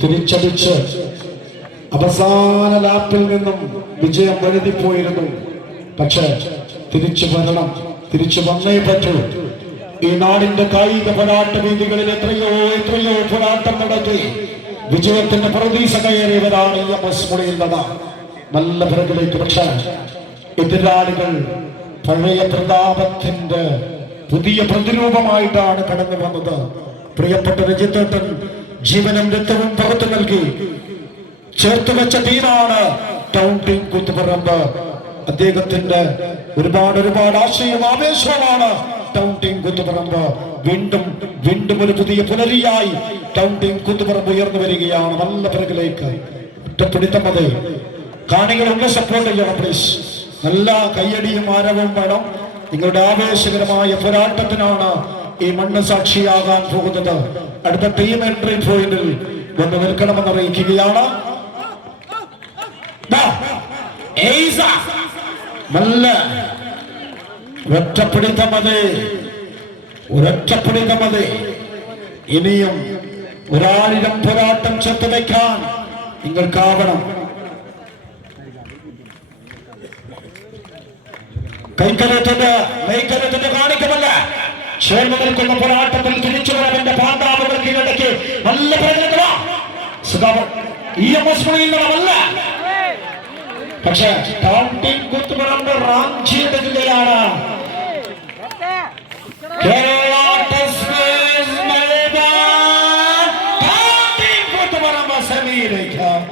തിരിച്ചടിച്ച് അവസാന ലാപ്പിൽ നിന്നും വിജയം വഴുതിപ്പോയിരുന്നു. പക്ഷേ തിരിച്ചു വരണം, തിരിച്ചു വന്നേ പറ്റൂ. ഈ നാടിന്റെ കായിക പോരാട്ട വേദികളിൽ എത്രയോ പോരാട്ടം നടത്തി വിജയത്തിന്റെ പ്രതീക്ഷ കയറിയവരാണ് EMS മുടിയുന്നത്. നല്ല പിറകിലേക്ക്. പക്ഷേ എതിരാളികൾ പഴയ പ്രതാപത്തിന്റെ പുതിയ പ്രതിരൂപമായിട്ടാണ് കടന്നു വന്നത്. പ്രിയപ്പെട്ട രജിത്തേട്ടൻ ജീവനും രക്തവും പുറത്തു നൽകി ചേർത്ത് വെച്ച ടീമാണ് ടൗൺ ടീം കൂത്തുപറമ്പ്. അദ്ദേഹത്തിന്റെ ഒരുപാട് ആശയം ആവേശമാണ് ടൗൺ ടീം കൂത്തുപറമ്പ്. വീണ്ടും ഒരു പുതിയ പുലരിയായി ടൗൺ ടീം കൂത്തുപറമ്പ് ഉയർന്നു വരികയാണ്. നല്ല പിറകിലേക്ക് ഒറ്റപ്പിടിത്തം. മതി കാണികളൊന്ന് സപ്പോർട്ട് ചെയ്യണം പ്ലീസ്. നല്ല കയ്യടിയും ആരവവും വേണം. നിങ്ങളുടെ ആവേശകരമായ പോരാട്ടത്തിനാണ് ഈ മണ്ണ് സാക്ഷിയാകാൻ പോകുന്നത്. അടുത്ത ടീം എൻട്രി പോയിന്റിൽ വന്ന് നിൽക്കണമെന്ന് അറിയിക്കുകയാണ്. നല്ല ഒറ്റപ്പിടിത്തം മതി. ഇനിയും 1000 പോരാട്ടം ചേർത്ത് വയ്ക്കാൻ നിങ്ങൾക്കാവണം. കൈക്കരത്തിന്റെ കാണിക്കമല്ല, ചേർന്ന് നിൽക്കുന്ന പോരാട്ടത്തിൽ തിരിച്ചു വരവിന്റെ പാണ്ഡാവുകൾ കീഴടക്കി നല്ല പ്രകടനമല്ല. പക്ഷെ ടൗൺ ടീം കൂത്തുപറമ്പ് റാഞ്ചിയുടെ ജില്ലയാണ്.